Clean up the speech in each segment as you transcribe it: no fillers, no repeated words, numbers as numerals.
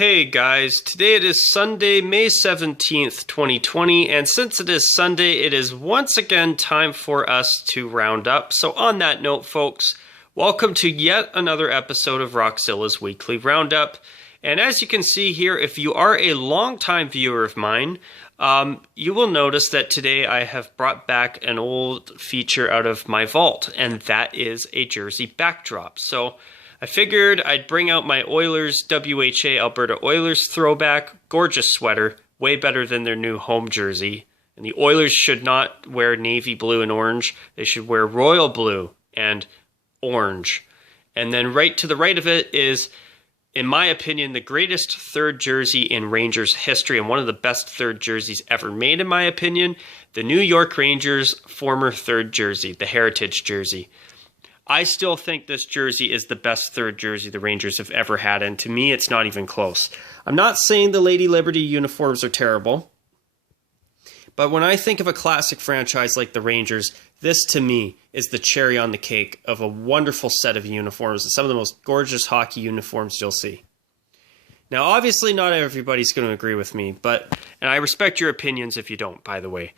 Hey guys, today it is Sunday, May 17th, 2020, and since it is Sunday, it is once again time for us to round up. So on that note, folks, welcome to yet another episode of Rockzilla's Weekly Roundup. And as you can see here, if you are a longtime viewer of mine, you will notice that today I have brought back an old feature out of my vault, and that is a jersey backdrop. So I figured I'd bring out my Oilers WHA Alberta Oilers throwback, gorgeous sweater, way better than their new home jersey. And the Oilers should not wear navy blue and orange. They should wear royal blue and orange. And then right to the right of it is, in my opinion, the greatest third jersey in Rangers history and one of the best third jerseys ever made, in my opinion, the New York Rangers former third jersey, the Heritage jersey. I still think this jersey is the best third jersey the Rangers have ever had, and to me, it's not even close. I'm not saying the Lady Liberty uniforms are terrible, but when I think of a classic franchise like the Rangers, this to me is the cherry on the cake of a wonderful set of uniforms, and some of the most gorgeous hockey uniforms you'll see. Now, obviously, not everybody's going to agree with me, and I respect your opinions if you don't, by the way.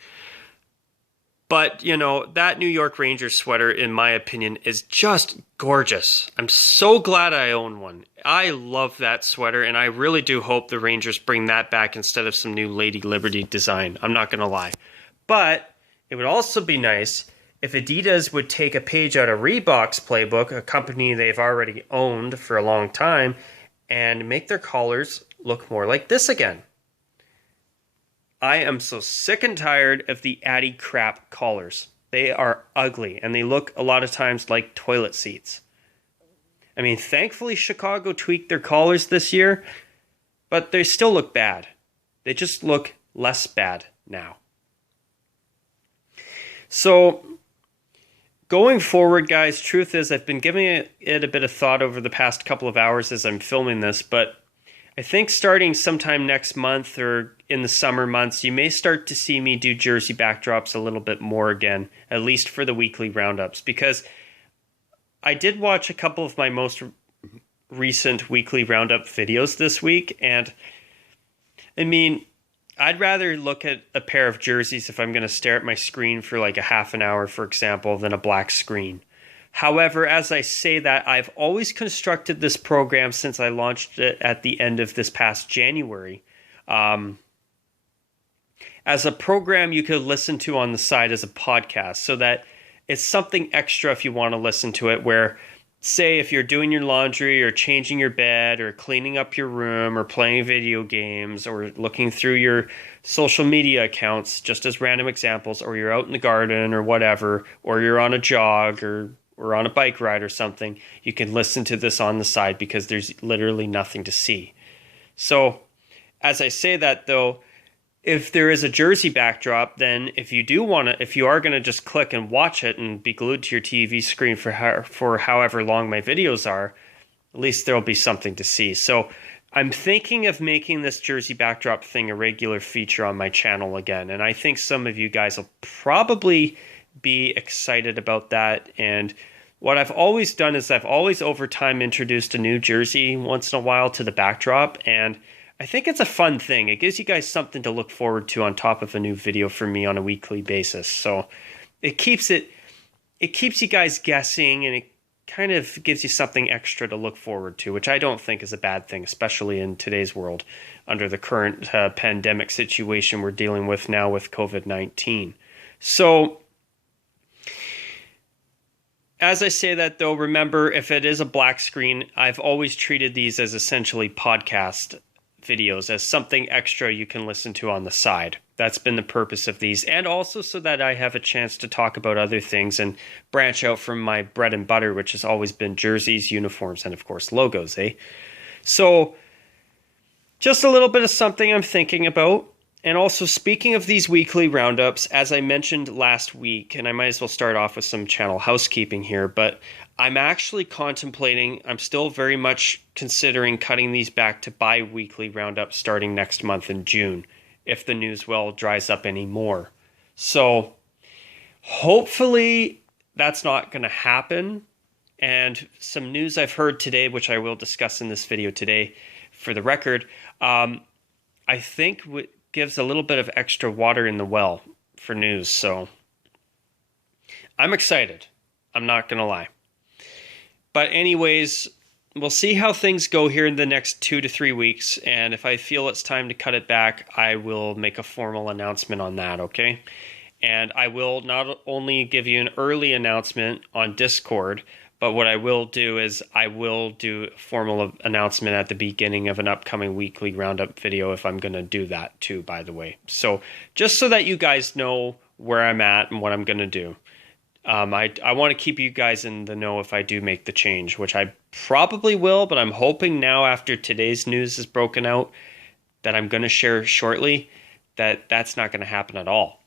But, you know, that New York Rangers sweater, in my opinion, is just gorgeous. I'm so glad I own one. I love that sweater, and I really do hope the Rangers bring that back instead of some new Lady Liberty design. I'm not going to lie. But it would also be nice if Adidas would take a page out of Reebok's playbook, a company they've already owned for a long time, and make their collars look more like this again. I am so sick and tired of the Addy crap collars. They are ugly, and they look a lot of times like toilet seats. I mean, thankfully Chicago tweaked their collars this year, but they still look bad. They just look less bad now. So, going forward, guys, truth is I've been giving it a bit of thought over the past couple of hours as I'm filming this, but I think starting sometime next month or in the summer months, you may start to see me do jersey backdrops a little bit more again, at least for the weekly roundups, because I did watch a couple of my most recent weekly roundup videos this week, and I mean, I'd rather look at a pair of jerseys if I'm going to stare at my screen for like a half an hour, for example, than a black screen. However, as I say that, I've always constructed this program since I launched it at the end of this past January as a program you could listen to on the side as a podcast, so that it's something extra if you want to listen to it, where, say, if you're doing your laundry or changing your bed or cleaning up your room or playing video games or looking through your social media accounts, just as random examples, or you're out in the garden or whatever, or you're on a jog or on a bike ride or something, you can listen to this on the side because there's literally nothing to see. So, as I say that though, if there is a jersey backdrop, then if you are going to just click and watch it and be glued to your TV screen for however long my videos are, at least there'll be something to see. So, I'm thinking of making this jersey backdrop thing a regular feature on my channel again, and I think some of you guys will probably be excited about that. And what I've always done is I've always over time introduced a new jersey once in a while to the backdrop, and I think it's a fun thing. It gives you guys something to look forward to on top of a new video from me on a weekly basis. So it keeps you guys guessing, and it kind of gives you something extra to look forward to, which I don't think is a bad thing, especially in today's world under the current pandemic situation we're dealing with now with COVID-19. So, as I say that, though, remember, if it is a black screen, I've always treated these as essentially podcast videos, as something extra you can listen to on the side. That's been the purpose of these, and also so that I have a chance to talk about other things and branch out from my bread and butter, which has always been jerseys, uniforms, and of course logos, eh? So, just a little bit of something I'm thinking about. And also, speaking of these weekly roundups, as I mentioned last week, and I might as well start off with some channel housekeeping here, but I'm actually I'm still very much considering cutting these back to bi-weekly roundups starting next month in June, if the news well dries up anymore. So, hopefully that's not going to happen, And some news I've heard today, which I will discuss in this video today for the record, I think gives a little bit of extra water in the well for news. So I'm excited. I'm not going to lie. But anyways, we'll see how things go here in the next 2 to 3 weeks. And if I feel it's time to cut it back, I will make a formal announcement on that, okay? And I will not only give you an early announcement on Discord, but what I will do is I will do a formal announcement at the beginning of an upcoming weekly Roundup video if I'm going to do that too, by the way. So just so that you guys know where I'm at and what I'm going to do. I want to keep you guys in the know if I do make the change, which I probably will, but I'm hoping now after today's news is broken out that I'm going to share shortly that that's not going to happen at all.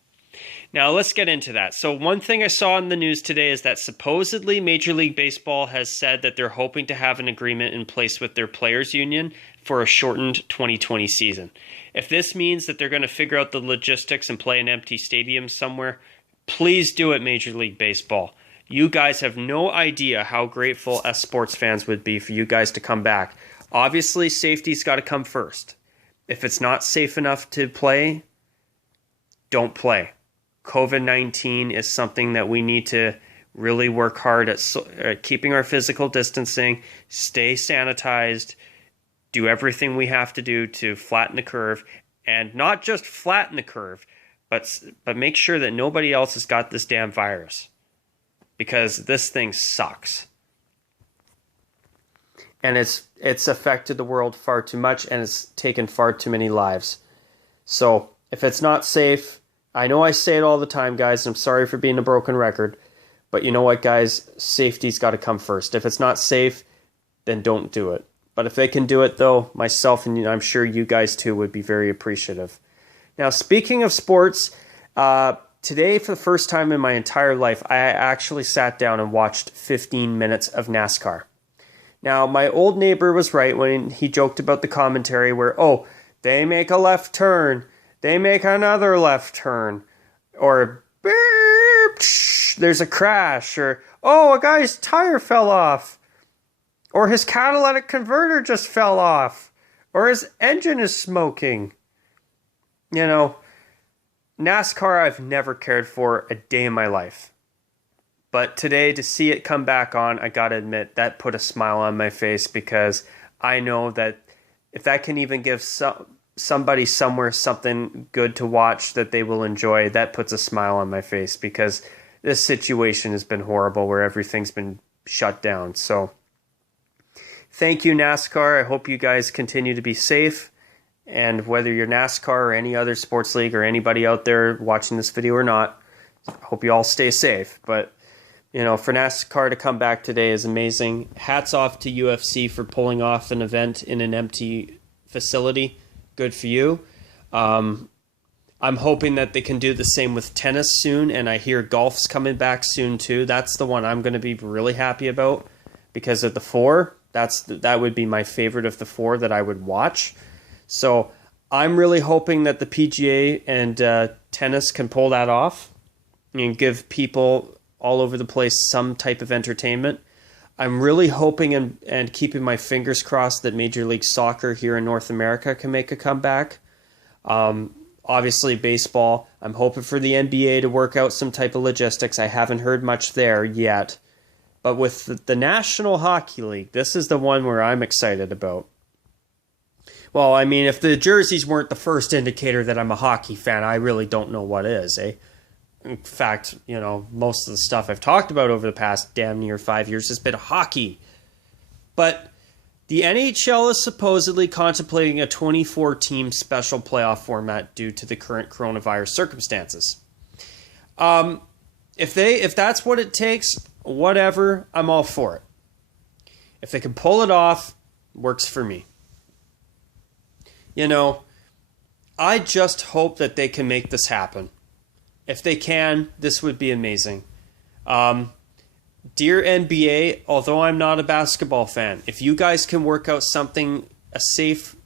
Now, let's get into that. So one thing I saw in the news today is that supposedly Major League Baseball has said that they're hoping to have an agreement in place with their players' union for a shortened 2020 season. If this means that they're going to figure out the logistics and play an empty stadium somewhere, please do it, Major League Baseball. You guys have no idea how grateful us sports fans would be for you guys to come back. Obviously, safety's got to come first. If it's not safe enough to play, don't play. COVID-19 is something that we need to really work hard at keeping our physical distancing, stay sanitized, do everything we have to do to flatten the curve, and not just flatten the curve, but make sure that nobody else has got this damn virus, because this thing sucks. And it's affected the world far too much, and it's taken far too many lives. So if it's not safe, I know I say it all the time, guys. I'm sorry for being a broken record. But you know what, guys? Safety's got to come first. If it's not safe, then don't do it. But if they can do it, though, myself and I'm sure you guys too would be very appreciative. Now, speaking of sports, today for the first time in my entire life, I actually sat down and watched 15 minutes of NASCAR. Now, my old neighbor was right when he joked about the commentary where, oh, they make a left turn, they make another left turn, or beep, there's a crash, or oh, a guy's tire fell off, or his catalytic converter just fell off, or his engine is smoking. You know, NASCAR I've never cared for a day in my life. But today, to see it come back on, I gotta admit, that put a smile on my face, because I know that if that can even give somebody somewhere something good to watch that they will enjoy, that puts a smile on my face, because this situation has been horrible where everything's been shut down. So thank you, NASCAR. I hope you guys continue to be safe. And whether you're NASCAR or any other sports league or anybody out there watching this video or not, I hope you all stay safe. But, you know, for NASCAR to come back today is amazing. Hats off to UFC for pulling off an event in an empty facility. Good for you. I'm hoping that they can do the same with tennis soon, and I hear golf's coming back soon too. That's the one I'm going to be really happy about, because of the four. That would be my favorite of the four that I would watch. So I'm really hoping that the PGA and tennis can pull that off and give people all over the place some type of entertainment. I'm really hoping and keeping my fingers crossed that Major League Soccer here in North America can make a comeback. Obviously, baseball. I'm hoping for the NBA to work out some type of logistics. I haven't heard much there yet. But with the National Hockey League, this is the one where I'm excited about. Well, I mean, if the jerseys weren't the first indicator that I'm a hockey fan, I really don't know what is, eh? In fact, you know, most of the stuff I've talked about over the past damn near 5 years has been hockey. But the NHL is supposedly contemplating a 24-team special playoff format due to the current coronavirus circumstances. If that's what it takes, whatever, I'm all for it. If they can pull it off, works for me. You know, I just hope that they can make this happen. If they can, this would be amazing. Dear NBA, although I'm not a basketball fan, if you guys can work out something, a safe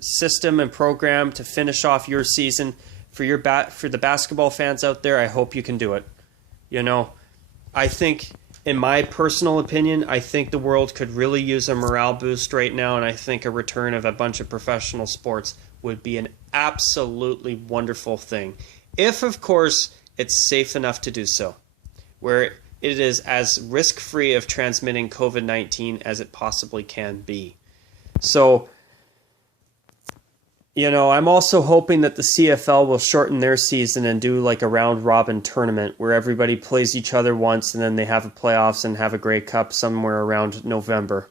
system and program to finish off your season for the basketball fans out there, I hope you can do it. You know, I think in my personal opinion, I think the world could really use a morale boost right now, and I think a return of a bunch of professional sports would be an absolutely wonderful thing. If, of course, it's safe enough to do so, where it is as risk-free of transmitting COVID-19 as it possibly can be. So, I'm also hoping that the CFL will shorten their season and do like a round-robin tournament where everybody plays each other once and then they have a playoffs and have a Grey Cup somewhere around November.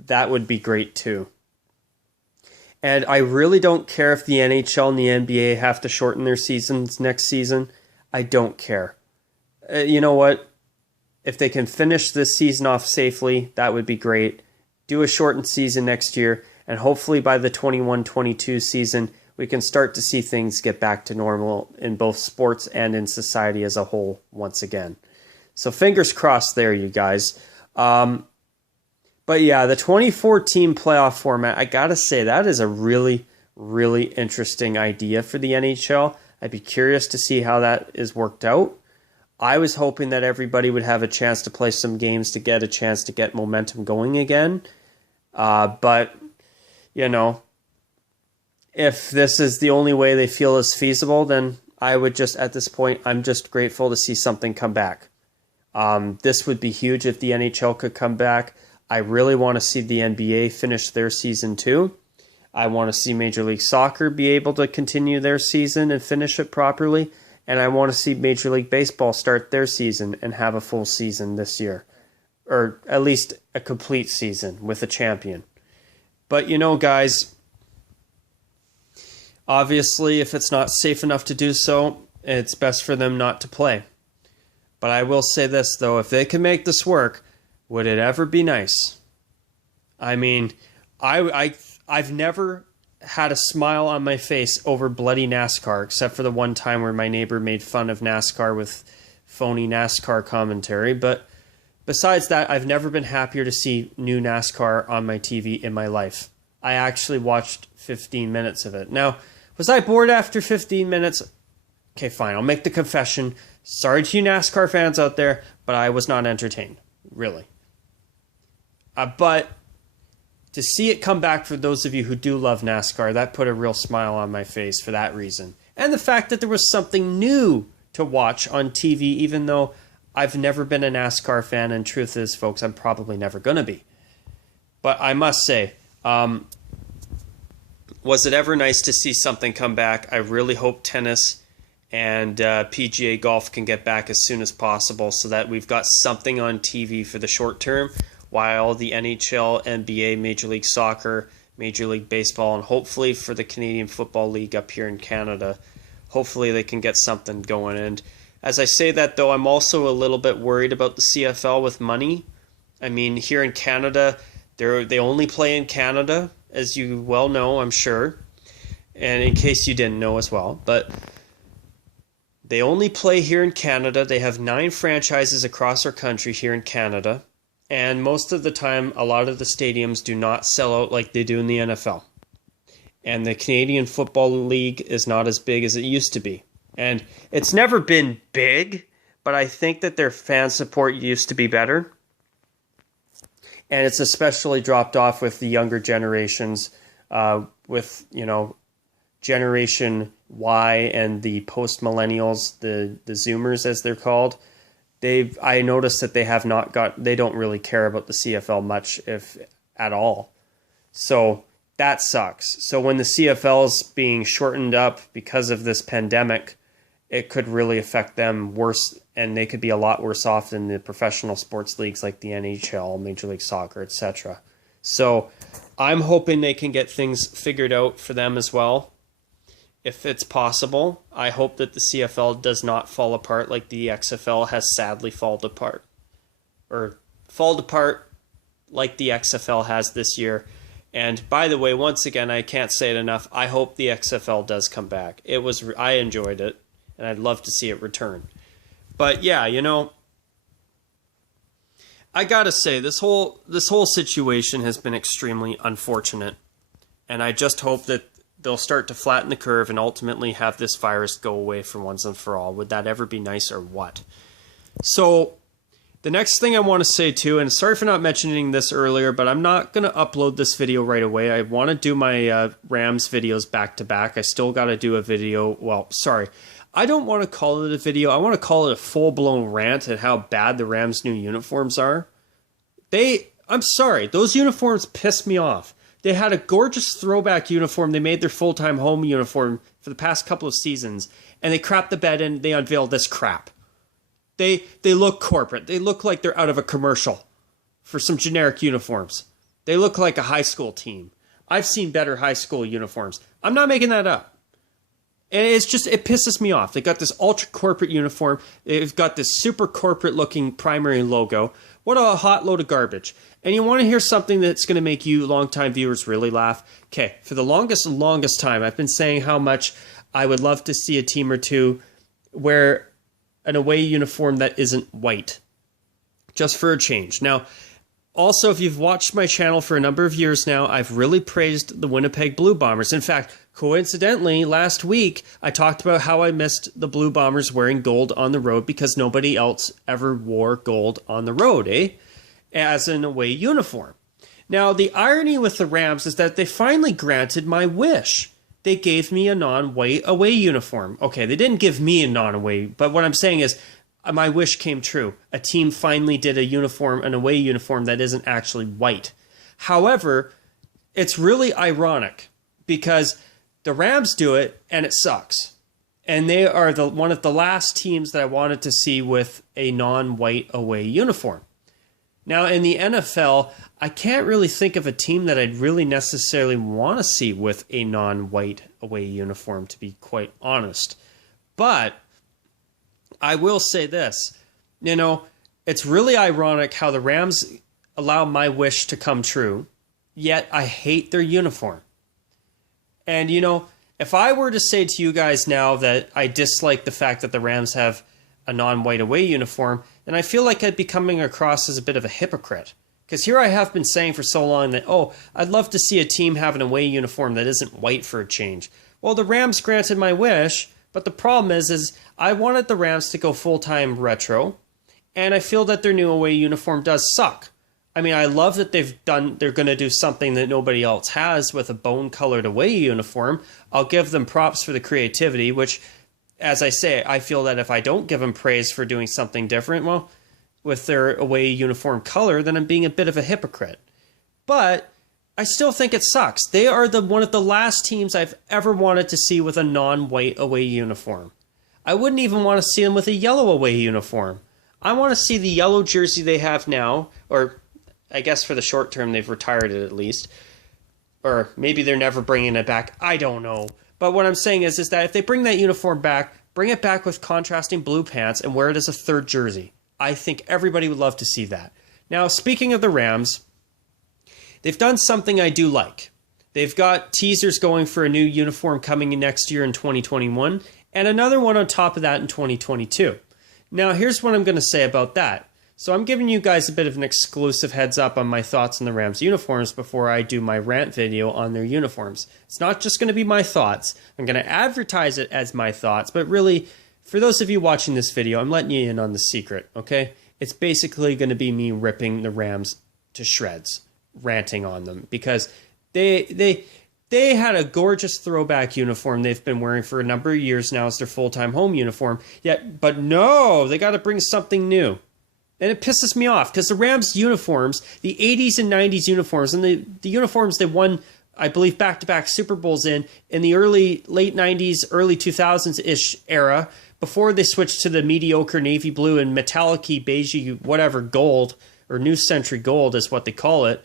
That would be great too. And I really don't care if the NHL and the NBA have to shorten their seasons next season. I don't care. You know what? If they can finish this season off safely, that would be great. Do a shortened season next year. And hopefully by the 21-22 season, we can start to see things get back to normal in both sports and in society as a whole once again. So fingers crossed there, you guys. But yeah, the 24-team playoff format, I gotta say, that is a really, really interesting idea for the NHL. I'd be curious to see how that is worked out. I was hoping that everybody would have a chance to play some games to get a chance to get momentum going again. But if this is the only way they feel is feasible, then I would just, at this point, I'm just grateful to see something come back. This would be huge if the NHL could come back. I really want to see the NBA finish their season too. I want to see Major League Soccer be able to continue their season and finish it properly. And I want to see Major League Baseball start their season and have a full season this year. Or at least a complete season with a champion. But guys, obviously if it's not safe enough to do so, it's best for them not to play. But I will say this though, if they can make this work, would it ever be nice? I mean, I've never had a smile on my face over bloody NASCAR, except for the one time where my neighbor made fun of NASCAR with phony NASCAR commentary. But besides that, I've never been happier to see new NASCAR on my TV in my life. I actually watched 15 minutes of it. Now, was I bored after 15 minutes? Okay, fine. I'll make the confession. Sorry to you NASCAR fans out there, but I was not entertained. Really. But to see it come back for those of you who do love NASCAR, that put a real smile on my face for that reason. And the fact that there was something new to watch on TV, even though I've never been a NASCAR fan, and truth is, folks, I'm probably never going to be. But I must say, was it ever nice to see something come back? I really hope tennis and PGA golf can get back as soon as possible so that we've got something on TV for the short term, while the NHL, NBA, Major League Soccer, Major League Baseball, and hopefully for the Canadian Football League up here in Canada, hopefully they can get something going. And as I say that, though, I'm also a little bit worried about the CFL with money. I mean, here in Canada, they only play in Canada, as you well know, I'm sure. And in case you didn't know as well. But they only play here in Canada. They have 9 franchises across our country here in Canada. And most of the time, a lot of the stadiums do not sell out like they do in the NFL. And the Canadian Football League is not as big as it used to be. And it's never been big, but I think that their fan support used to be better. And it's especially dropped off with the younger generations, with, Generation Y and the post-millennials, the Zoomers as they're called. I noticed that they don't really care about the CFL much, if at all. So that sucks. So when the CFL is being shortened up because of this pandemic, it could really affect them worse, and they could be a lot worse off than the professional sports leagues like the NHL, Major League Soccer, etc. So I'm hoping they can get things figured out for them as well. If it's possible, I hope that the CFL does not fall apart like the XFL has sadly fallen apart. Or fall apart like the XFL has this year. And by the way, once again, I can't say it enough, I hope the XFL does come back. I enjoyed it, and I'd love to see it return. But yeah, I gotta say, this whole situation has been extremely unfortunate. And I just hope that they'll start to flatten the curve and ultimately have this virus go away for once and for all. Would that ever be nice or what? So, The next thing I want to say too, and sorry for not mentioning this earlier, but I'm not going to upload this video right away. I want to do my Rams videos back to back. I still got to do a video. Well, sorry. I don't want to call it a video. I want to call it a full-blown rant at how bad the Rams' new uniforms are. I'm sorry. Those uniforms pissed me off. They had a gorgeous throwback uniform. They made their full-time home uniform for the past couple of seasons, and they crapped the bed and they unveiled this crap. They look corporate. They look like they're out of a commercial for some generic uniforms. They look like a high school team. I've seen better high school uniforms. I'm not making that up. And it pisses me off. They got this ultra corporate uniform. They've got this super corporate looking primary logo. What a hot load of garbage. And you want to hear something that's going to make you longtime viewers really laugh? Okay, for the longest time, I've been saying how much I would love to see a team or two wear an away uniform that isn't white, just for a change. Now, also, if you've watched my channel for a number of years now, I've really praised the Winnipeg Blue Bombers. In fact, coincidentally, last week, I talked about how I missed the Blue Bombers wearing gold on the road because nobody else ever wore gold on the road, as an away uniform. Now, the irony with the Rams is that they finally granted my wish. They gave me a non-white away uniform. Okay, they didn't give me a non-away, but what I'm saying is my wish came true. A team finally did an away uniform that isn't actually white. However, it's really ironic because the Rams do it and it sucks. And they are one of the last teams that I wanted to see with a non-white away uniform. Now, in the NFL, I can't really think of a team that I'd really necessarily want to see with a non-white away uniform, to be quite honest. But I will say this, it's really ironic how the Rams allow my wish to come true, yet I hate their uniform. And, if I were to say to you guys now that I dislike the fact that the Rams have a non-white away uniform, then I feel like I'd be coming across as a bit of a hypocrite. Because here I have been saying for so long that, I'd love to see a team have an away uniform that isn't white for a change. Well, the Rams granted my wish, but the problem is I wanted the Rams to go full-time retro, and I feel that their new away uniform does suck. I mean, I love that they're going to do something that nobody else has with a bone-colored away uniform. I'll give them props for the creativity, which, as I say, I feel that if I don't give them praise for doing something different, well, with their away uniform color, then I'm being a bit of a hypocrite. But I still think it sucks. They are one of the last teams I've ever wanted to see with a non-white away uniform. I wouldn't even want to see them with a yellow away uniform. I want to see the yellow jersey they have now, or I guess for the short term they've retired it at least. Or maybe they're never bringing it back. I don't know. But what I'm saying is that if they bring that uniform back, bring it back with contrasting blue pants and wear it as a third jersey. I think everybody would love to see that. Now, speaking of the Rams, they've done something I do like. They've got teasers going for a new uniform coming in next year in 2021, and another one on top of that in 2022. Now, here's what I'm going to say about that. So I'm giving you guys a bit of an exclusive heads up on my thoughts on the Rams uniforms before I do my rant video on their uniforms. It's not just going to be my thoughts. I'm going to advertise it as my thoughts, but really, for those of you watching this video, I'm letting you in on the secret, okay? It's basically going to be me ripping the Rams to shreds, ranting on them, because they had a gorgeous throwback uniform they've been wearing for a number of years now as their full-time home uniform, but no, they got to bring something new. And it pisses me off because the Rams uniforms, the 80s and 90s uniforms, and the uniforms they won, I believe, back-to-back Super Bowls in the late 90s, early 2000s-ish era, before they switched to the mediocre navy blue and metallic-y, beigey, whatever, gold, or New Century Gold is what they call it.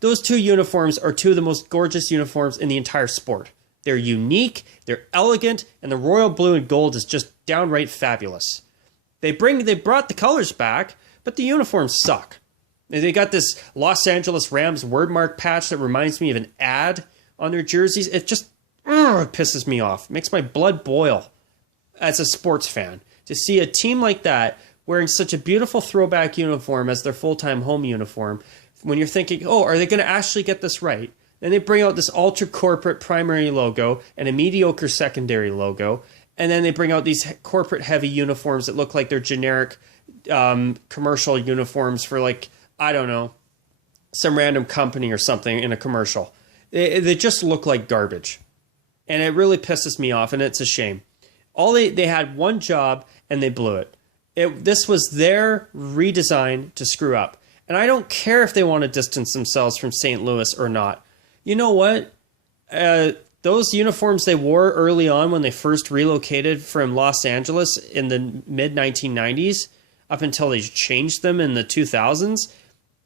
Those two uniforms are two of the most gorgeous uniforms in the entire sport. They're unique, they're elegant, and the royal blue and gold is just downright fabulous. They brought the colors back, but the uniforms suck. They got this Los Angeles Rams wordmark patch that reminds me of an ad on their jerseys. It just it pisses me off. It makes my blood boil as a sports fan to see a team like that wearing such a beautiful throwback uniform as their full-time home uniform. When you're thinking, are they going to actually get this right? Then they bring out this ultra-corporate primary logo and a mediocre secondary logo. And then they bring out these corporate-heavy uniforms that look like they're generic commercial uniforms for, like, I don't know, some random company or something in a commercial. They just look like garbage. And it really pisses me off, and it's a shame. They had one job, and they blew it. This was their redesign to screw up. And I don't care if they want to distance themselves from St. Louis or not. You know what? Those uniforms they wore early on when they first relocated from Los Angeles in the mid-1990s, up until they changed them in the 2000s,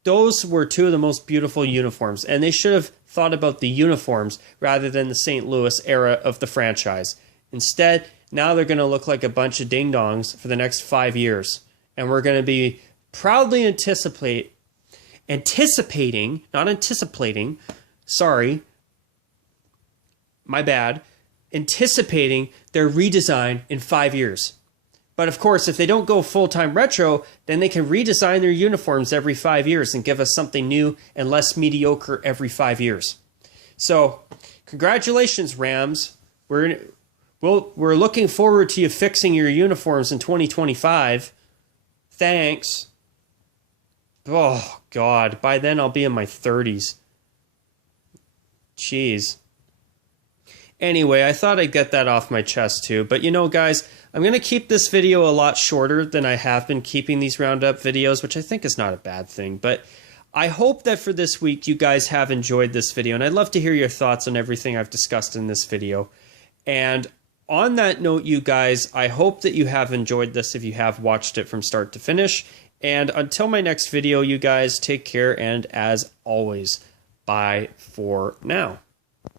those were two of the most beautiful uniforms. And they should have thought about the uniforms rather than the St. Louis era of the franchise. Instead, now they're going to look like a bunch of ding-dongs for the next 5 years. And we're going to be proudly anticipating, sorry, my bad, anticipating their redesign in 5 years. But of course, if they don't go full-time retro, then they can redesign their uniforms every 5 years and give us something new and less mediocre every 5 years. So, congratulations, Rams. We're looking forward to you fixing your uniforms in 2025. Thanks. Oh, God. By then, I'll be in my 30s. Jeez. Anyway, I thought I'd get that off my chest too. But you know, guys, I'm going to keep this video a lot shorter than I have been keeping these Roundup videos, which I think is not a bad thing. But I hope that for this week, you guys have enjoyed this video. And I'd love to hear your thoughts on everything I've discussed in this video. And on that note, you guys, I hope that you have enjoyed this if you have watched it from start to finish. And until my next video, you guys, take care. And as always, bye for now.